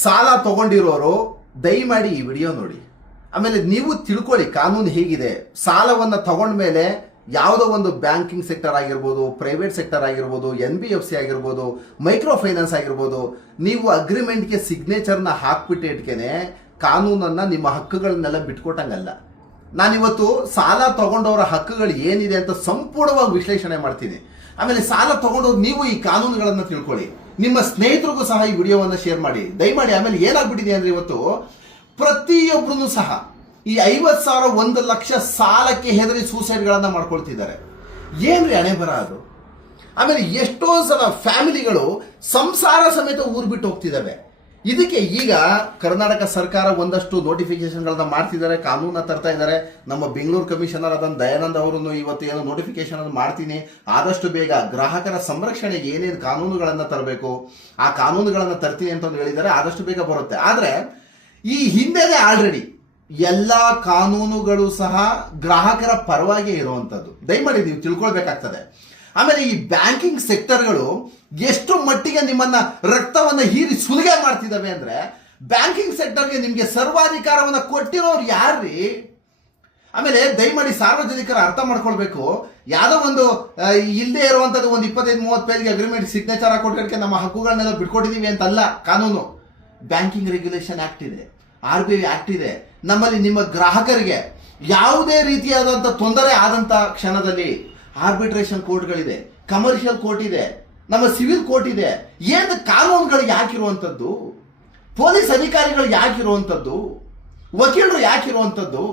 ಸಾಲ ತಗೊಂಡಿರೋರು, ದಯಮಾಡಿ ಈ ವಿಡಿಯೋ ನೋಡಿ. ಆಮೇಲೆ ನೀವು ತಿಳ್ಕೊಳ್ಳಿ ಕಾನೂನು ಹೇಗಿದೆ. ಸಾಲವನ್ನು ತಗೊಂಡ್ಮೇಲೆ ಯಾವುದೋ ಒಂದು ಬ್ಯಾಂಕಿಂಗ್ ಸೆಕ್ಟರ್ ಆಗಿರ್ಬೋದು, ಪ್ರೈವೇಟ್ ಸೆಕ್ಟರ್ ಆಗಿರ್ಬೋದು, ಎನ್ ಬಿ ಎಫ್ ಸಿ ಆಗಿರ್ಬೋದು ಮೈಕ್ರೋ ಫೈನಾನ್ಸ್ ಆಗಿರ್ಬೋದು, ನೀವು ಅಗ್ರಿಮೆಂಟ್ಗೆ ಸಿಗ್ನೇಚರ್ನ ಹಾಕ್ಬಿಟ್ಟು ಇಟ್ಕೇನೆ ಕಾನೂನನ್ನ ನಿಮ್ಮ ಹಕ್ಕುಗಳನ್ನೆಲ್ಲ ಬಿಟ್ಕೊಟ್ಟಂಗಲ್ಲ. ನಾನಿವತ್ತು ಸಾಲ ತಗೊಂಡವರ ಹಕ್ಕುಗಳು ಏನಿದೆ ಅಂತ ಸಂಪೂರ್ಣವಾಗಿ ವಿಶ್ಲೇಷಣೆ ಮಾಡ್ತೀನಿ. ಆಮೇಲೆ ಸಾಲ ತಗೊಂಡವ್ರು ನೀವು ಈ ಕಾನೂನುಗಳನ್ನು ತಿಳ್ಕೊಳ್ಳಿ. ನಿಮ್ಮ ಸ್ನೇಹಿತರಿಗೂ ಸಹ ಈ ವಿಡಿಯೋವನ್ನು ಶೇರ್ ಮಾಡಿ. ದಯಮಾಡಿ ಆಮೇಲೆ ಏನಾಗ್ಬಿಟ್ಟಿದೆ ಅಂದರೆ ಇವತ್ತು ಪ್ರತಿಯೊಬ್ಬರೂ ಸಹ ಈ ಐವತ್ ಸಾವಿರ ಒಂದು ಲಕ್ಷ ಸಾಲಕ್ಕೆ ಹೆದರಿ ಸೂಸೈಡ್ಗಳನ್ನು ಮಾಡ್ಕೊಳ್ತಿದ್ದಾರೆ. ಏನ್ರಿ ಹಣೆ ಬರ ಅದು? ಆಮೇಲೆ ಎಷ್ಟೋ ಸಲ ಫ್ಯಾಮಿಲಿಗಳು ಸಂಸಾರ ಸಮೇತ ಊರು ಬಿಟ್ಟು ಹೋಗ್ತಿದ್ದಾವೆ ಇದಕ್ಕೆ ಈಗ ಕರ್ನಾಟಕ ಸರ್ಕಾರ ಒಂದಷ್ಟು ನೋಟಿಫಿಕೇಶನ್ಗಳನ್ನ ಮಾಡ್ತಿದ್ದಾರೆ ಕಾನೂನ ತರ್ತಾ ಇದ್ದಾರೆ. ನಮ್ಮ ಬೆಂಗಳೂರು ಕಮಿಷನರ್ ಅದನ್ನು ದಯಾನಂದ್ ಅವರನ್ನು ಇವತ್ತು ಏನು ನೋಟಿಫಿಕೇಶನ್ ಅನ್ನು ಮಾಡ್ತೀನಿ. ಆದಷ್ಟು ಬೇಗ ಗ್ರಾಹಕರ ಸಂರಕ್ಷಣೆಗೆ ಏನೇನು ಕಾನೂನುಗಳನ್ನ ತರಬೇಕು, ಆ ಕಾನೂನುಗಳನ್ನ ತರ್ತೀನಿ ಅಂತ ಹೇಳಿದ್ದಾರೆ. ಆದಷ್ಟು ಬೇಗ ಬರುತ್ತೆ. ಆದ್ರೆ ಈ ಹಿಂದೆ ಆಲ್ರೆಡಿ ಎಲ್ಲ ಕಾನೂನುಗಳು ಸಹ ಗ್ರಾಹಕರ ಪರವಾಗಿ ಇರುವಂತದ್ದು. ದಯಮಾಡಿ ನೀವು ತಿಳ್ಕೊಳ್ಬೇಕಾಗ್ತದೆ. ಆಮೇಲೆ ಈ ಬ್ಯಾಂಕಿಂಗ್ ಸೆಕ್ಟರ್ಗಳು ಎಷ್ಟು ಮಟ್ಟಿಗೆ ನಿಮ್ಮನ್ನ ರಕ್ತವನ್ನ ಹೀರಿ ಸುಲಿಗೆ ಮಾಡ್ತಿದ್ದಾವೆ ಅಂದ್ರೆ ಬ್ಯಾಂಕಿಂಗ್ ಸೆಕ್ಟರ್ಗೆ ನಿಮ್ಗೆ ಸರ್ವಾಧಿಕಾರವನ್ನು ಕೊಟ್ಟಿರೋರು ಯಾರ್ರಿ? ಆಮೇಲೆ ದಯಮಾಡಿ ಸಾರ್ವಜನಿಕರು ಅರ್ಥ ಮಾಡ್ಕೊಳ್ಬೇಕು. ಯಾವುದೋ ಒಂದು ಇಲ್ಲದೆ ಇರುವಂತದ್ದು ಒಂದು ಇಪ್ಪತ್ತೈದು ಮೂವತ್ತು ಪೇಜ್ಗೆ ಅಗ್ರಿಮೆಂಟ್ ಸಿಗ್ನೇಚರ್ ಹಾಕೊಟ್ಟಿರೋಕೆ ನಮ್ಮ ಹಕ್ಕುಗಳನ್ನೆಲ್ಲ ಬಿಟ್ಕೊಟ್ಟಿದ್ದೀವಿ ಅಂತಲ್ಲ ಕಾನೂನು. ಬ್ಯಾಂಕಿಂಗ್ ರೆಗ್ಯುಲೇಷನ್ ಆಕ್ಟ್ ಇದೆ. ಆರ್ ಬಿ ಐ ಆಕ್ಟ್ ಇದೆ. ನಮ್ಮಲ್ಲಿ ನಿಮ್ಮ ಗ್ರಾಹಕರಿಗೆ ಯಾವುದೇ ರೀತಿಯಾದಂಥ ತೊಂದರೆ ಆದಂತ ಕ್ಷಣದಲ್ಲಿ ಆರ್ಬಿಟ್ರೇಷನ್ ಕೋರ್ಟ್ಗಳಿದೆ ಕಮರ್ಷಿಯಲ್ ಕೋರ್ಟ್ ಇದೆ. ನಮ್ಮ ಸಿವಿಲ್ ಕೋರ್ಟ್ ಇದೆ. ಏನು ಕಾನೂನುಗಳು ಯಾಕಿರುವಂಥದ್ದು ಪೊಲೀಸ್ ಅಧಿಕಾರಿಗಳು ಯಾಕಿರುವಂಥದ್ದು ವಕೀಲರು ಯಾಕಿರುವಂಥದ್ದು?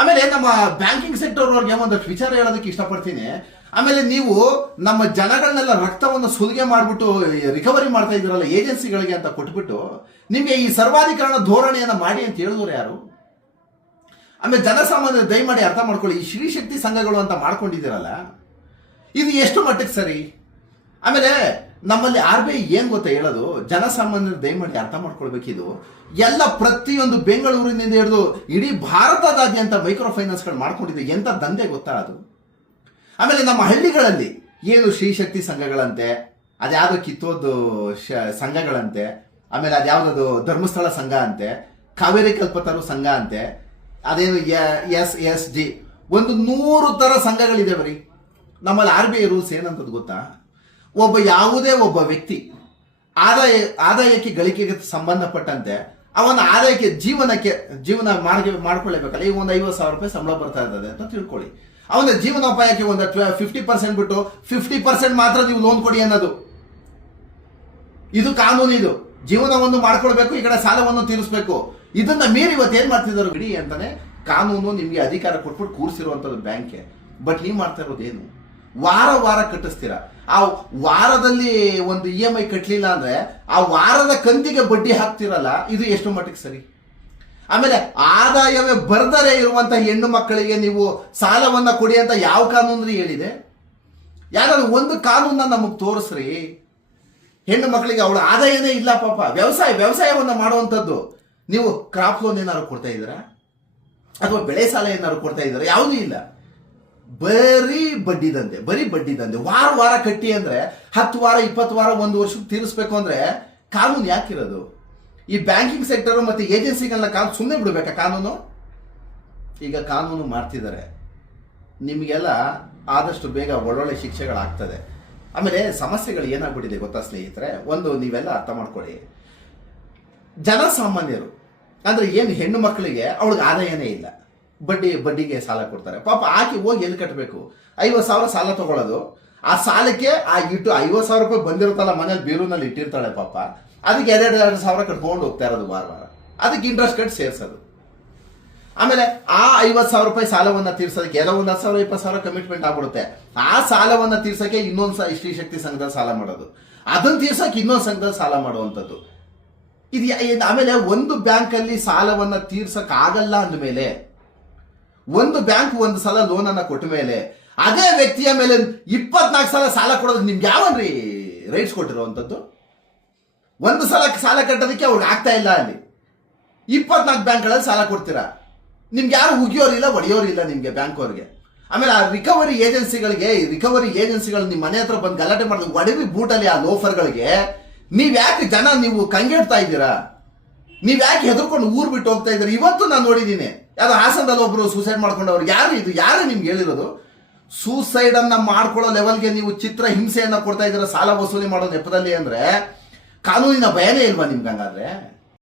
ಆಮೇಲೆ ನಮ್ಮ ಬ್ಯಾಂಕಿಂಗ್ ಸೆಕ್ಟರ್ ಅವ್ರಿಗೆ ಒಂದಷ್ಟು ವಿಚಾರ ಹೇಳೋದಕ್ಕೆ ಇಷ್ಟಪಡ್ತೀನಿ. ಆಮೇಲೆ ನೀವು ನಮ್ಮ ಜನಗಳನ್ನೆಲ್ಲ ರಕ್ತವನ್ನು ಸುಲಿಗೆ ಮಾಡಿಬಿಟ್ಟು ರಿಕವರಿ ಮಾಡ್ತಾ ಇದ್ದೀರಲ್ಲ, ಏಜೆನ್ಸಿಗಳಿಗೆ ಅಂತ ಕೊಟ್ಬಿಟ್ಟು ನಿಮಗೆ ಈ ಸರ್ವಾಧಿಕರಣ ಧೋರಣೆಯನ್ನು ಮಾಡಿ ಅಂತ ಹೇಳಿದವರು ಯಾರು? ಆಮೇಲೆ ಜನಸಾಮಾನ್ಯರು ದಯಮಾಡಿ ಅರ್ಥ ಮಾಡ್ಕೊಳ್ಳಿ, ಈ ಶ್ರೀಶಕ್ತಿ ಸಂಘಗಳು ಅಂತ ಮಾಡ್ಕೊಂಡಿದ್ದೀರಲ್ಲ, ಇದು ಎಷ್ಟು ಮಟ್ಟಕ್ಕೆ ಸರಿ? ಆಮೇಲೆ ನಮ್ಮಲ್ಲಿ ಆರ್ ಬಿ ಐ ಏನ್ ಗೊತ್ತಾ ಹೇಳೋದು? ಜನಸಾಮಾನ್ಯರು ದಯಮಾಡಿ ಅರ್ಥ ಮಾಡ್ಕೊಳ್ಬೇಕಿದು ಎಲ್ಲ ಪ್ರತಿಯೊಂದು ಬೆಂಗಳೂರಿನಿಂದ ಹಿಡಿದು ಇಡೀ ಭಾರತದಾದ್ಯಂತ ಮೈಕ್ರೋ ಫೈನಾನ್ಸ್ಗಳು ಮಾಡ್ಕೊಂಡಿದೆ. ಎಂತ ದಂಧೆ ಗೊತ್ತಾ ಅದು? ಆಮೇಲೆ ನಮ್ಮ ಹಳ್ಳಿಗಳಲ್ಲಿ ಏನು ಶ್ರೀಶಕ್ತಿ ಸಂಘಗಳಂತೆ ಅದ್ಯಾವುದೋ ಕಿತ್ತೋದು ಶ, ಸಂಘಗಳಂತೆ, ಆಮೇಲೆ ಅದ್ಯಾವುದದು ಧರ್ಮಸ್ಥಳ ಸಂಘ ಅಂತೆ, ಕಾವೇರಿ ಕಲ್ಪತರು ಸಂಘ ಅಂತೆ, ಅದೇನು ಎಸ್ ಎಸ್, ಜಿ, ಒಂದು ನೂರು ತರ ಸಂಘಗಳಿದೆ ಬರೀ. ನಮ್ಮಲ್ಲಿ ಆರ್ ಬಿ ಐ ರೂಲ್ಸ್ ಏನಂತದ್ದು ಗೊತ್ತಾ? ಒಬ್ಬ ಯಾವುದೇ ಒಬ್ಬ ವ್ಯಕ್ತಿ ಆದಾಯ, ಆದಾಯಕ್ಕೆ ಗಳಿಕೆಗೆ ಸಂಬಂಧಪಟ್ಟಂತೆ ಅವನ ಆದಾಯಕ್ಕೆ ಜೀವನಕ್ಕೆ, ಜೀವನ ಮಾಡಿ ಮಾಡ್ಕೊಳ್ಳೇಬೇಕಲ್ಲ? ಈಗ ಒಂದು ಐವತ್ತು ಸಾವಿರ ರೂಪಾಯಿ ಸಂಬಳ ಬರ್ತಾ ಇರ್ತದೆ ಅಂತ ತಿಳ್ಕೊಳ್ಳಿ. ಅವನ ಜೀವನೋಪಾಯಕ್ಕೆ ಒಂದು ಫಿಫ್ಟಿ ಪರ್ಸೆಂಟ್ ಬಿಟ್ಟು ಫಿಫ್ಟಿ ಪರ್ಸೆಂಟ್ ಮಾತ್ರ ನೀವು ಲೋನ್ ಕೊಡಿ ಅನ್ನೋದು. ಇದು ಕಾನೂನು ಇದು. ಜೀವನವನ್ನು ಮಾಡ್ಕೊಳ್ಬೇಕು, ಈ ಕಡೆ ಸಾಲವನ್ನು ತೀರಿಸಬೇಕು. ಇದನ್ನ ಮೀರಿ ಇವತ್ತು ಏನ್ ಮಾಡ್ತಿದ್ದಾರೆ ಬಿಡಿ ಅಂತಾನೆ ಕಾನೂನು ನಿಮಗೆ ಅಧಿಕಾರ ಕೊಟ್ಬಿಟ್ಟು ಕೂರಿಸಿರುವಂತದ್ದು ಬ್ಯಾಂಕ್ಗೆ ಬಟ್ ನೀವು ಮಾಡ್ತಾ ಇರೋದು ಏನು? ವಾರ ವಾರ ಕಟ್ಟಿಸ್ತೀರಾ? ಆ ವಾರದಲ್ಲಿ ಒಂದು ಇ ಎಂ ಐ ಕಟ್ಟಲಿಲ್ಲ ಅಂದ್ರೆ ಆ ವಾರದ ಕಂತಿಗೆ ಬಡ್ಡಿ ಹಾಕ್ತಿರಲ್ಲ, ಇದು ಎಷ್ಟು ಮಟ್ಟಿಗೆ ಸರಿ. ಆಮೇಲೆ ಆದಾಯವೇ ಬರ್ದರೆ ಇರುವಂತಹ ಹೆಣ್ಣು ಮಕ್ಕಳಿಗೆ ನೀವು ಸಾಲವನ್ನ ಕೊಡಿ ಅಂತ ಯಾವ ಕಾನೂನು ಹೇಳಿದೆ? ಯಾರಾದ್ರೂ ಒಂದು ಕಾನೂನ ನಮಗೆ ತೋರಿಸ್ರಿ. ಹೆಣ್ಣು ಮಕ್ಕಳಿಗೆ ಅವಳ ಆದಾಯನೇ ಇಲ್ಲ ಪಾಪ. ವ್ಯವಸಾಯ, ವ್ಯವಸಾಯವನ್ನು ಮಾಡುವಂಥದ್ದು ನೀವು ಕ್ರಾಪ್ ಲೋನ್ ಏನಾದ್ರು ಕೊಡ್ತಾ ಇದ್ದೀರಾ? ಅಥವಾ ಬೆಳೆ ಸಾಲ ಏನಾದ್ರು ಕೊಡ್ತಾ ಇದ್ದೀರಾ? ಯಾವುದೂ ಇಲ್ಲ. ಬರೀ ಬಡ್ಡಿ ದಂಧೆ, ಬರೀ ಬಡ್ಡಿ ದಂಧೆ. ವಾರ ವಾರ ಕಟ್ಟಿ ಅಂದ್ರೆ ಹತ್ತು ವಾರ, ಇಪ್ಪತ್ತು ವಾರ, ಒಂದು ವರ್ಷಕ್ಕೆ ತೀರಿಸ್ಬೇಕು ಅಂದ್ರೆ ಕಾನೂನು ಯಾಕಿರೋದು? ಈ ಬ್ಯಾಂಕಿಂಗ್ ಸೆಕ್ಟರ್ ಮತ್ತೆ ಏಜೆನ್ಸಿಗಳನ್ನ ಕಾನೂನು ಸುಮ್ಮನೆ ಬಿಡಬೇಕಾ ಕಾನೂನು? ಈಗ ಕಾನೂನು ಮಾಡ್ತಿದ್ದಾರೆ. ನಿಮಗೆಲ್ಲ ಆದಷ್ಟು ಬೇಗ ಒಳ್ಳೊಳ್ಳೆ ಶಿಕ್ಷೆಗಳಾಗ್ತದೆ. ಆಮೇಲೆ ಸಮಸ್ಯೆಗಳು ಏನಾಗ್ಬಿಟ್ಟಿದೆ ಗೊತ್ತಾ ಸ್ನೇಹಿತರೆ? ಒಂದು, ನೀವೆಲ್ಲ ಅರ್ಥ ಮಾಡ್ಕೊಳ್ಳಿ. ಜನಸಾಮಾನ್ಯರು, ಅಂದ್ರೆ ಏನು ಹೆಣ್ಣು ಮಕ್ಕಳಿಗೆ ಅವಳಿಗೆ ಆದಾಯನೇ ಇಲ್ಲ. ಬಡ್ಡಿ, ಬಡ್ಡಿಗೆ ಸಾಲ ಕೊಡ್ತಾರೆ. ಪಾಪ ಆಕೆ ಹೋಗಿ ಎಲ್ಲಿ ಕಟ್ಟಬೇಕು ಐವತ್ತು ಸಾವಿರ ಸಾಲ ತಗೊಳ್ಳೋದು. ಆ ಸಾಲಕ್ಕೆ ಆ ಇಟ್ಟು ಐವತ್ತು ಸಾವಿರ ರೂಪಾಯಿ ಬಂದಿರುತ್ತಲ್ಲ ಮನೇಲಿ ಬೀರೂನಲ್ಲಿ ಇಟ್ಟಿರ್ತಾಳೆ ಪಾಪ. ಅದಕ್ಕೆ ಎರಡೆರಡು, ಎರಡು ಸಾವಿರ ಕಟ್ಕೊಂಡು ಹೋಗ್ತಾ ಇರೋದು ವಾರ ವಾರ. ಅದಕ್ಕೆ ಇಂಟ್ರೆಸ್ಟ್ ಕಟ್ಟಿ ಸೇರಿಸೋದು. ಆಮೇಲೆ ಆ ಐವತ್ತು ಸಾವಿರ ರೂಪಾಯಿ ಸಾಲವನ್ನ ತೀರ್ಸೋದಕ್ಕೆ ಎಲ್ಲ ಒಂದು ಹತ್ತು ಸಾವಿರ, ಇಪ್ಪತ್ತು ಸಾವಿರ ಕಮಿಟ್ಮೆಂಟ್ ಆಗ್ಬಿಡುತ್ತೆ. ಆ ಸಾಲವನ್ನ ತೀರ್ಸೋಕ್ಕೆ ಇನ್ನೊಂದು ಸ ಶ್ರೀ ಶಕ್ತಿ ಸಂಘದಲ್ಲಿ ಸಾಲ ಮಾಡೋದು. ಅದನ್ನ ತೀರ್ಸಕ್ಕೆ ಇನ್ನೊಂದು ಸಂಘದಲ್ಲಿ ಸಾಲ ಮಾಡುವಂಥದ್ದು. ಇದು ಆಮೇಲೆ ಒಂದು ಬ್ಯಾಂಕ್ ಅಲ್ಲಿ ಸಾಲವನ್ನ ತೀರ್ಸಕ್ ಆಗಲ್ಲ ಅಂದಮೇಲೆ ಒಂದು ಬ್ಯಾಂಕ್ ಒಂದು ಸಲ ಲೋನ್ ಅನ್ನ ಕೊಟ್ಟ ಮೇಲೆ ಅದೇ ವ್ಯಕ್ತಿಯ ಮೇಲೆ ಇಪ್ಪತ್ನಾಲ್ಕು ಸಲ ಸಾಲ ಕೊಡೋದು ನಿಮ್ಗೆ ಯಾವನ್ರಿ ರೈಟ್ಸ್ ಕೊಟ್ಟಿರುವಂಥದ್ದು? ಒಂದು ಸಲ ಸಾಲ ಕಟ್ಟೋದಕ್ಕೆ ಅವ್ರು ಆಗ್ತಾ ಇಲ್ಲ ಅಲ್ಲಿ. ಇಪ್ಪತ್ನಾಲ್ಕು ಬ್ಯಾಂಕ್ಗಳಲ್ಲಿ ಸಾಲ ಕೊಡ್ತೀರಾ? ನಿಮ್ಗೆ ಯಾರು ಉಗಿಯೋರಿಲ್ಲ ಒಡೆಯೋರಿಲ್ಲ ನಿಮಗೆ ಬ್ಯಾಂಕ್ ಅವ್ರಿಗೆ. ಆಮೇಲೆ ಆ ರಿಕವರಿ ಏಜೆನ್ಸಿಗಳಿಗೆ ರಿಕವರಿ ಏಜೆನ್ಸಿಗಳು ನಿಮ್ಮ ಮನೆ ಹತ್ರ ಬಂದು ಗಲಾಟೆ ಮಾಡಿದ್ರು ಒಡವಿ ಬೂಟಲ್ಲಿ ಆ ಲೋಫರ್ಗಳಿಗೆ ನೀವು ಯಾಕೆ ಜನ ನೀವು ಕಂಗೆಡ್ತಾ ಇದ್ದೀರಾ? ನೀವ್ ಯಾಕೆ ಹೆದರ್ಕೊಂಡು ಊರ್ ಬಿಟ್ಟು ಹೋಗ್ತಾ ಇದ್ದಾರೆ? ಇವತ್ತು ನಾನು ನೋಡಿದ್ದೀನಿ ಯಾವ್ದೋ ಹಾಸನದಲ್ಲಿ ಒಬ್ರು ಸೂಸೈಡ್ ಮಾಡ್ಕೊಂಡವ್ರು ಯಾರು ಇದು? ಯಾರು ನಿಮ್ಗೆ ಹೇಳಿರೋದು? ಸೂಸೈಡ್ ಅನ್ನ ಮಾಡ್ಕೊಳ್ಳೋ ಲೆವೆಲ್ಗೆ ನೀವು ಚಿತ್ರ ಹಿಂಸೆಯನ್ನ ಕೊಡ್ತಾ ಇದ್ದೀರಾ, ಸಾಲ ವಸೂಲಿ ಮಾಡೋ ನೆಪದಲ್ಲಿ ಅಂದ್ರೆ, ಕಾನೂನಿನ ಭಯನೇ ಇಲ್ವಾ ನಿಮ್ಗೆ ಹಂಗಾದ್ರೆ?